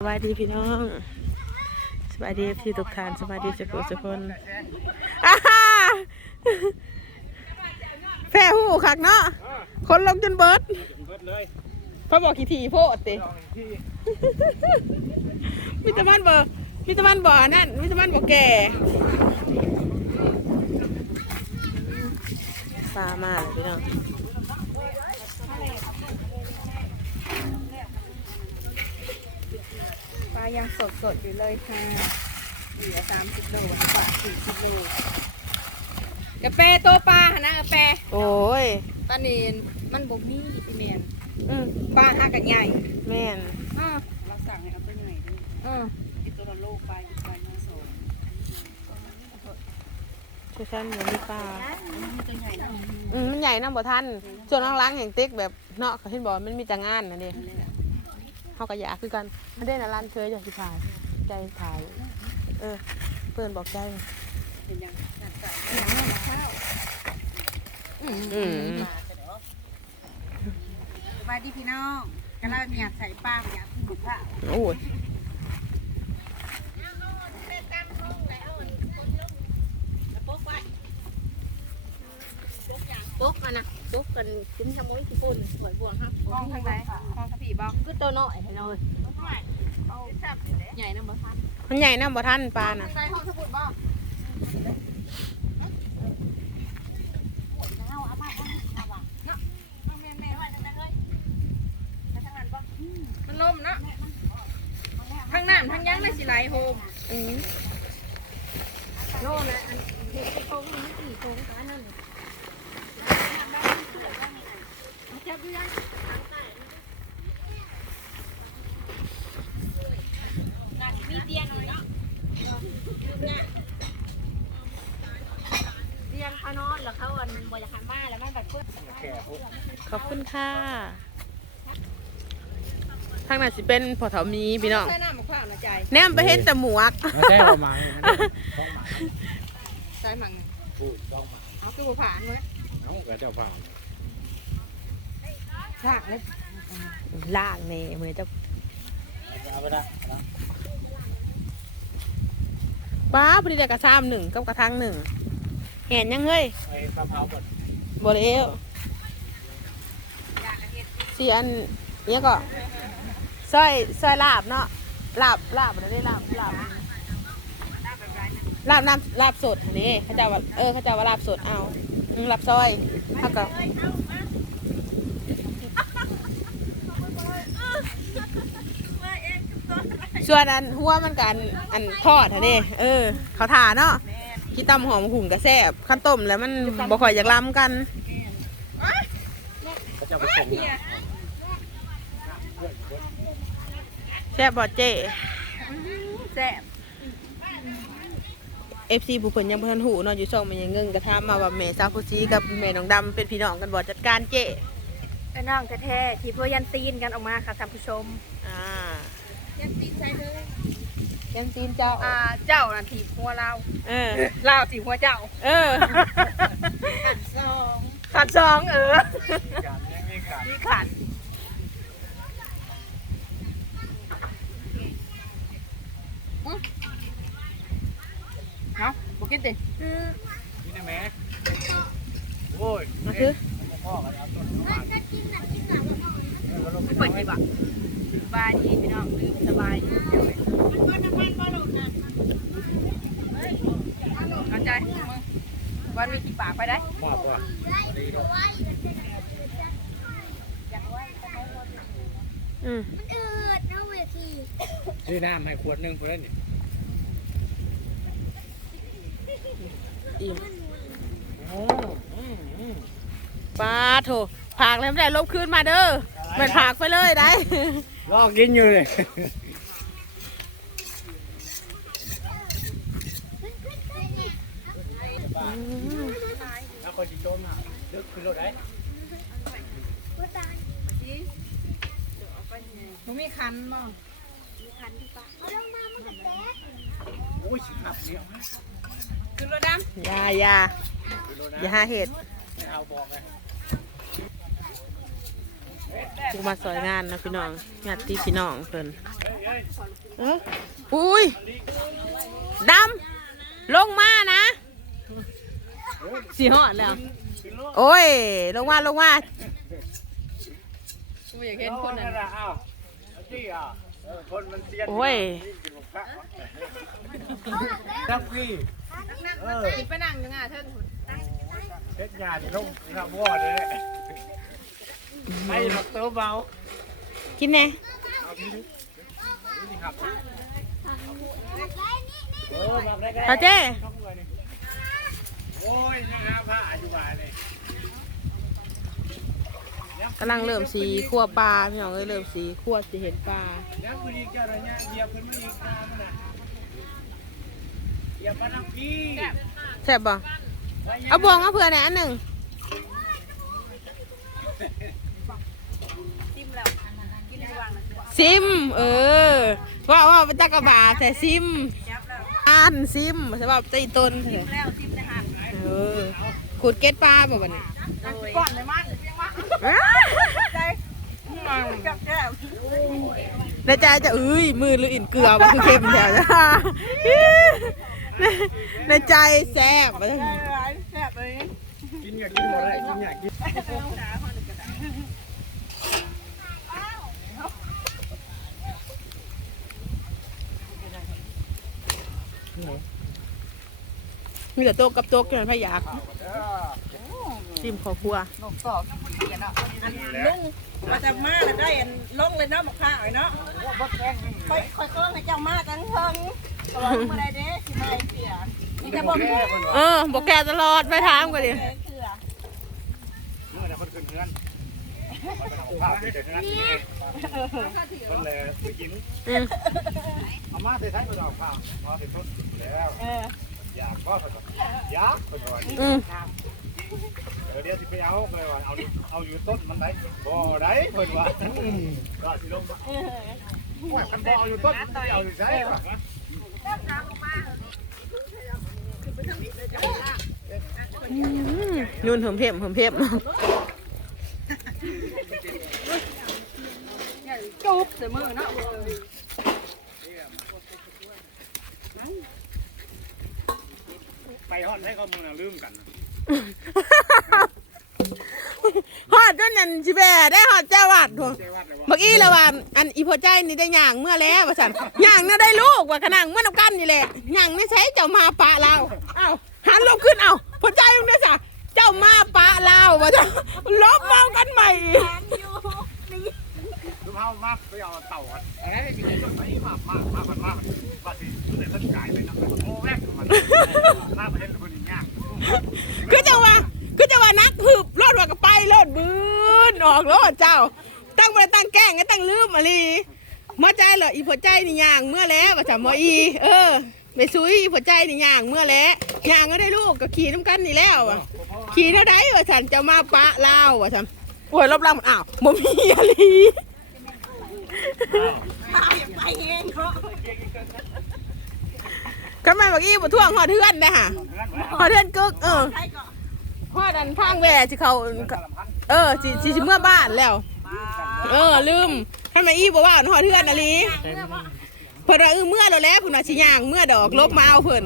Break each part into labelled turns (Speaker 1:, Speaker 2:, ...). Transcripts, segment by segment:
Speaker 1: สวัสดีพี่น้องสวัสดีพี่ทุกท่านสวัสดีทุกคนทุกคนอาฮ่าแพ้หูคักเนาะคนลงจนเบิดพ่อบอกกี่ทีโพดติ
Speaker 2: ที่
Speaker 1: มิตรมันบ่มิตรมันบ่นั่นมิตรมันบ่แก่ปลามาเลยพี่น้อง
Speaker 3: ปลา ยังสดสดๆอยู่เลยค่ะเหลือสามสิบโลกว่าสี่สิบโลกระเปโตปลาหนนะกระเป
Speaker 1: โอ้ย
Speaker 3: ปลาเนนมันบ่มีสิเมน
Speaker 1: อืม
Speaker 3: ปลาหากันใหญ่
Speaker 1: แม่น
Speaker 3: อ่า
Speaker 4: เราสั่งให้เอาตัวใหญ่ด้วย
Speaker 3: อ่า
Speaker 4: ที่ตัวละโลไปไปมาสอง
Speaker 1: คือฉันเหมือนมีปลา
Speaker 4: ตัวใหญ่นะ
Speaker 1: อืมมันใหญ่นะบ่ทันส่วนล้างๆอย่างติ๊กแบบเนาะเขาเห็นบอกว่ามันมีแต่งานนะเด้
Speaker 4: นั่นแหละ
Speaker 1: เขาก็อยากคือกันมันได้นะร้านเคยอยากสิถ่ายใจถ่าย เออ เพื่อนบอกใจ
Speaker 4: เป็นยังจัดจัด
Speaker 1: อืม
Speaker 4: สบาดีพี่น้องกำลังอยากใส่ป้าอยากบุกผ้า
Speaker 1: โอ้ย
Speaker 3: ปุ๊กอะนะ ปุ๊กกันกินชะมวยที่ปุ่นหอยบวงครับ
Speaker 4: ห้องทางไหนห้องทผีบ้าง
Speaker 3: คือตัวน้อยให้เลยใหญ่นะบ่ทัน
Speaker 1: มันใหญ่นะบ่ทันปลา
Speaker 3: ทา
Speaker 1: น่ะ
Speaker 3: งใดห้องสมุดบ่มันลมเนาะทั้งน้ำทั้งยังไม่สิไหลโฮม
Speaker 1: อืม
Speaker 3: โลนะอันเห็ดโค้งมันสี่โค้งแต่อันนั้น ขานอนแล้วเขาอันบริหารบ้านแล้วมันแบบเพื่อ
Speaker 2: แก่พวก
Speaker 1: ขอบคุณค่ะ ทางนั้นสิเป็นพอเถามีพี่น้อง
Speaker 3: ใช้น้ำมะพร้าวนะใจ
Speaker 1: แนมไปเห็นแต่หมวก
Speaker 2: ไม่ใช่ประมาณต้องหมา
Speaker 3: ใช้มัง
Speaker 2: พูดต้องหมา
Speaker 3: เอาคือบุผ่านเลย
Speaker 2: น้อง กับเจ้าผ่าน
Speaker 3: ฉากเลย
Speaker 1: ล่างนี่มือจะ
Speaker 2: เอาไปนะ
Speaker 1: ป้าพอดีเดียกระซ้ำหนึ่งกับกระทังหนึ่งเห็นยังเฮ้ย
Speaker 2: ไอ้มะพร้าวหมด
Speaker 1: บริเอลสีอันเนี้ยก็ซอยซอยลาบเนาะลาบลาบอะไรได้ลาบลาบลาบน้ำลาบสดนี่เขาจะว่าเออเขาจะว่าลาบสดเอา อืมลาบซอยเขาก็ส่วนอันหัวมันกันอันทอดอะนี่เออ เขาทาเนาะขี้ตำหอมหุ่นกระแซบขั้นต้มแล้วมันบ่ค่อยอยากล้ำกันแซ่บบ่เจ
Speaker 3: แซ่บ
Speaker 1: เอฟซีผู้เพิ่นยังบ่ทันหูเนาะอยู่ช่องมันยังเงิงกระทามมาว่าแม่สาวผู้ซีกับแม่น้องดำเป็นพี่น้องกันบ่จัดการเจ
Speaker 3: เป็นน้องแท้ๆที่เพื่อยันตีนกันออกมาค่ะท่านผู้ชม
Speaker 1: อ่า
Speaker 3: ยันตีนใช่เลย
Speaker 1: ยังตีนเจ้า
Speaker 3: อ่าเจ้าน่ะถีบหัวเรา
Speaker 1: เออ
Speaker 3: เราถีบหัวเจ้า
Speaker 1: เออ
Speaker 4: สอง
Speaker 3: ขัดซองเออ
Speaker 2: การยังมีการ
Speaker 3: มีขัดเอาบอ กกินติ
Speaker 2: นี่นะแม่โอ้ย
Speaker 1: มาคือ
Speaker 2: พ่อกันเอาต้นมา
Speaker 3: เปิดดีบ่สบายดีพี่น้องสบายดีเอาใจมึงวันมีกี่ปากไปได้
Speaker 2: มอบว่ะดีด้วย
Speaker 1: อืม
Speaker 2: นี่น้ำให้ขวดหนึงเพื่อนนี่
Speaker 1: อิ่ม
Speaker 2: โอ้อืมอืม
Speaker 1: ปลาโถผากแล้วไม่ได้ลบคืนมาเด้อแม่นผากไปเลยได้
Speaker 2: ลอกกินอยู่เลย
Speaker 1: อืม
Speaker 2: แล้วคนจีโจมอะลึกขึ้นรถได้
Speaker 3: มึงมีคันบ่
Speaker 2: โอ้ยขับเลี้ยวนะ
Speaker 3: คือรถด
Speaker 1: อย่าอย่า
Speaker 2: ขึ้นรถนะ
Speaker 1: อย่าหาเหตุ
Speaker 2: ไม่เอาบอกไง
Speaker 1: ผู้มาสอยงานนะพี่น้องญาติพี่น้องเพิ่นเอ้ออุ้ยดำลงมานะสีหอดแล้ว โอ้ย ลงมาลงมา
Speaker 3: กูอยากเห็นคนนั้น
Speaker 2: อ้าวที่อะคนมันเสีย
Speaker 1: โอ้ย
Speaker 2: ครับพี่ เออ
Speaker 3: ไปนั่งยังไงเทิง
Speaker 2: เพชรงานนี่ลงน้ำวอดเลยไอ้หลักเติมเบา
Speaker 1: กินแน่
Speaker 2: เอาพี่ดินี่ครับเออมาได้ก็
Speaker 1: เขาเจ้
Speaker 2: โอ้ยยังหาผ้าอยู่บ้านเลย
Speaker 1: กำลังเริ่มสีคั่วปลาพี่น้องเอ้ยเริ่มสีคั่วสีเห็ดปลา
Speaker 2: ยังคุณอีเจ้าอะไรเนี่ยเหยียบขึ้นมาอีกตามันน่ะ เหยียบมาทั้งพี่
Speaker 1: แซ่บบ่เอาบวงมาเผื่อหน่อยอันหนึ่ง
Speaker 3: จิ้มแล้วกินในวังนะ
Speaker 1: ซิม เออว่าว่าเป็นตะกะบาแต่ซิม
Speaker 3: จับแล้ว
Speaker 1: อ่านซิมสำหรับตีตนเถอะ
Speaker 3: แล้วจิ้มในหัก
Speaker 1: เออขูดเก็ดปลาบ่บัดนี้
Speaker 3: ก่อนเลยมั้งเพียงว่าใจกับแก้ว
Speaker 1: ในใจจะเอ้ยมือหรืออินเกลือบ่คือเค็มแถวจ้า ในใจแซ่บบ่
Speaker 3: ได้ร้ายแซ่บเลย
Speaker 2: กินอยากกินหมดเลยกินอยากกิน
Speaker 1: มีแต่โต๊ะกับโต๊ะกันพะยากซิมขอครัว
Speaker 3: นกสอกเขียนอะลุง มาจากมาได้ลงเลยเนาะมาข้าวเนาะค่อยค่อยค่อยให้เจ้ามาตั้งเทิงตลอดมาได้เด้สิมาเสียนี่จะบอกเพื่อ
Speaker 1: เออบอกแกตลอดไปถามกันดิ
Speaker 3: เพื่อ
Speaker 2: เมื่อไหร่คนขึ้นเฮือนข้าวที่เกิดเฮือนนี่มันเลยไปกิน
Speaker 1: อืม
Speaker 2: เอามาใส่ท้ายไปดอกข้าวพอถึงต้นแล้ว
Speaker 3: เออ
Speaker 2: อยากก็สนุกอยากคนก่อน
Speaker 1: อืม
Speaker 2: เดี๋ยวสิไปเอาไปว่าเอาเอาอยู่ต้นมันได้บ่ได้เพิ่นว่าก็สิลงว่าคันบ่เอาอยู่ต้นมันเอาอยู่ใช่ป่ะ
Speaker 1: นุ่นเหิมเพียมเหิมเพียม
Speaker 3: จุบใส่มือเนาะ
Speaker 2: ไปฮอดให้ข้อมูลลืมกัน
Speaker 1: ฮอดจนนั่นสิแบได้ฮอดเจ้าวัดทั่ว
Speaker 2: เจ้วัดเลยว่า
Speaker 1: เมื่อกี้ละว่าอันอีพอใจนี่ได้ย่างเมื่อแล้วว่าซั่นย่างน่ะได้ลูกว่าขนังเมื่อนำกันนี่แหละย่างไม่ใช่เจ้ามาปะเราเอ้าหันลบขึ้นเอ้าพอใจมึงได้ซะเจ้ามาปะเราว่าจะลบเมากันใหม่
Speaker 2: คือเฮามาไปเอาเต่ากันเอ้ยมีต้นไม้มามามามามาว่าสิเดี๋ยวต้นกายไปนะโอ้แรกมันมาประเทศคนย่าง
Speaker 1: คือจะว่าคือจะว่านักหืบรอดว่าก็ไปรอดบืน ออกรอดเจ้า ตั้งไปตั้งแกล้งก็ตั้งลืมอะไรมาใจเหรออีพอใจนี่ย่างเมื่อแล้วว่าจะมออี เออไปซุยอีพอใจนี่ย่างเมื่อแล้วย่างก็ได้ลูกก็ขี่น้ำกันนี่แล้วอะขี่เท่าไดว่าฉันจะมาปะเล่าวว่าฉันโอ้ยรอบหลังอ้าวบ่มีอะไร
Speaker 3: ไปเองเขา
Speaker 1: ทำไมเมื่อกี้บ่ท่วงหอดเทือนได้ฮะหอดเทือนกึกเออ
Speaker 3: ใช่ก่อน
Speaker 1: หอดอันทางแหว่สิเขา เออสิสิสิเมื่อบ้านแล้ว เออลืมทำไมอีบอกว่าหอเทือนอะไรเพิ่นว่าเออเมื่อเราแล้วเพิ่นว่าสิย่างเมื่อดอกลบมาเอาเพิ่น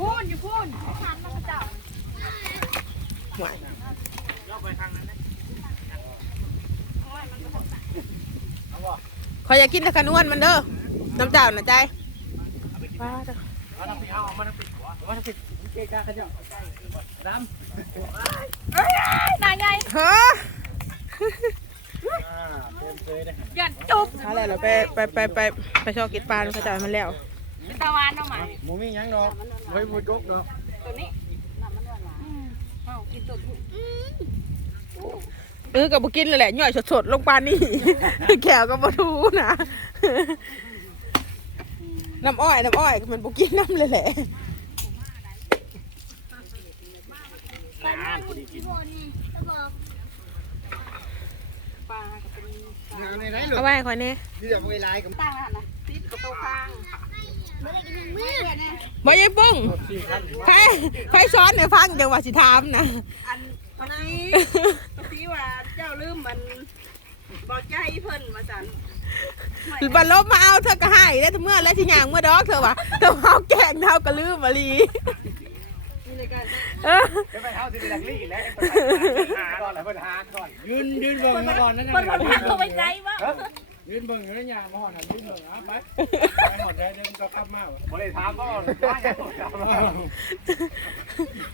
Speaker 3: พูนอยู่พูนทำมันเจ้า
Speaker 1: ขอยอยากกินแตะขนวนมันเด้อน้ำเจ้าน่ะใจว้าเด้อ
Speaker 2: เอาน้ำ ปิดเอาเอามาน้ำปิดหัวเอามาน้ำปิดเกะกะขยัดำ
Speaker 3: นายไง
Speaker 1: เฮ้อ
Speaker 2: อ่าเพิ่มเคยได้
Speaker 3: ยันจุบ
Speaker 1: อาแล้วเราไปไปไปไปไปชอบกินปลาเขาจ่ายมันแล้ว
Speaker 3: เป็นตะวันเนาะหม
Speaker 2: หมูมียังดอกไว้บูดกดอก
Speaker 3: ตัวนี้น้ำมันหวานๆเอากินตัว
Speaker 1: เออกับบุกินเลยแหละย่อยสดๆลงปลานี่แขวกับปลาทูนะน้ำอ้อยน้ำอ้อยมันบุกินน้ำเลยแหละ
Speaker 2: น้ำพอดีกิน
Speaker 3: ปลาก็เป็น
Speaker 2: เอาในไหนลูก
Speaker 1: เอาไว้ให้คอยนี่
Speaker 2: ที่จะไปไล่กับ
Speaker 3: ตั้งแล้วนะติดกับตัวข้าง
Speaker 1: บอยายปุ้ง
Speaker 2: สี่ขั้น
Speaker 1: ใครใครซ้อนในฟังจังหวะสิถามนะ
Speaker 3: อันปฏิปฏิว่าเจ้าลืมมันบอกใจเพิ่นมาสัน
Speaker 1: บันลบมาเอาเธอก็ให้ได้วเมื่อแล้วที่ยางเมื่อดอกเธอวะเธอเอาแกงเท่าก็ลืมมาลี เดี๋
Speaker 5: ยวไปเท้าสิไปดักลี่แล้วหาก่อนแล้วเพิ่นหาก่อน
Speaker 2: ยืนยืนเบิ่งมาก่อนนั่น
Speaker 3: เพิ่น
Speaker 2: น่ะ
Speaker 3: เพิ่นเข้าไปใจว่า
Speaker 2: ยืนเบิ่งอยู่แล้วยามาหอดน่ะยืนเบิ่งอะไปไปหอดได้เดินก็ขับมา
Speaker 5: บ่ได้ถามก่อนว่าอย่าง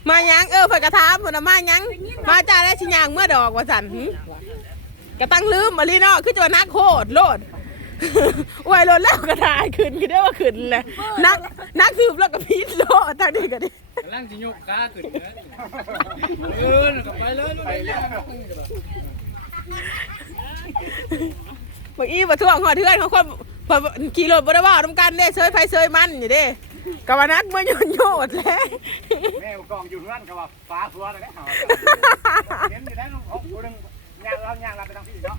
Speaker 1: มายังเออเพิ่นกระทามเพิ่นน่ะมายังมาจ้าแล้วที่ยางเมื่อดอกว่าสันหึก็ตั้งลืมมาลีเนาะคือจะว่านักโคตรโลดอวยรถแล้วก็ถ่ายขึ้นก็ได้ว่าขึ้นแหละนักนักถือแล้วก็พีดโลดทางนี้ก็ได้
Speaker 2: กำลังสิยกขาขึ้นนะเออน่ะก็ไปเลยลูก
Speaker 5: ไป
Speaker 2: ไป
Speaker 5: แล้
Speaker 2: แล้วว
Speaker 1: บางอีบ่ท่วงหอดเทือนเขาคนพอขี่รถบ่ได้ว่านํกันเด้เซยไฟเซยมันอยู่เด้ก็ว่านักมาโยนโยดแล้ว
Speaker 5: แม่กองอยู่นั่นก็ว่าฟ้าฟัวเลยเฮาเห็นอยู่แล้วของผู้นึงย่างเราย่างเราไปทางที่เนาะ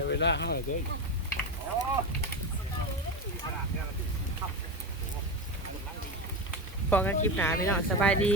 Speaker 2: ในเวลาเฮาเด้อ
Speaker 5: โอ้ขนาดเนี้ย
Speaker 1: พอกันคลิปหนาพี่น้องสบายดี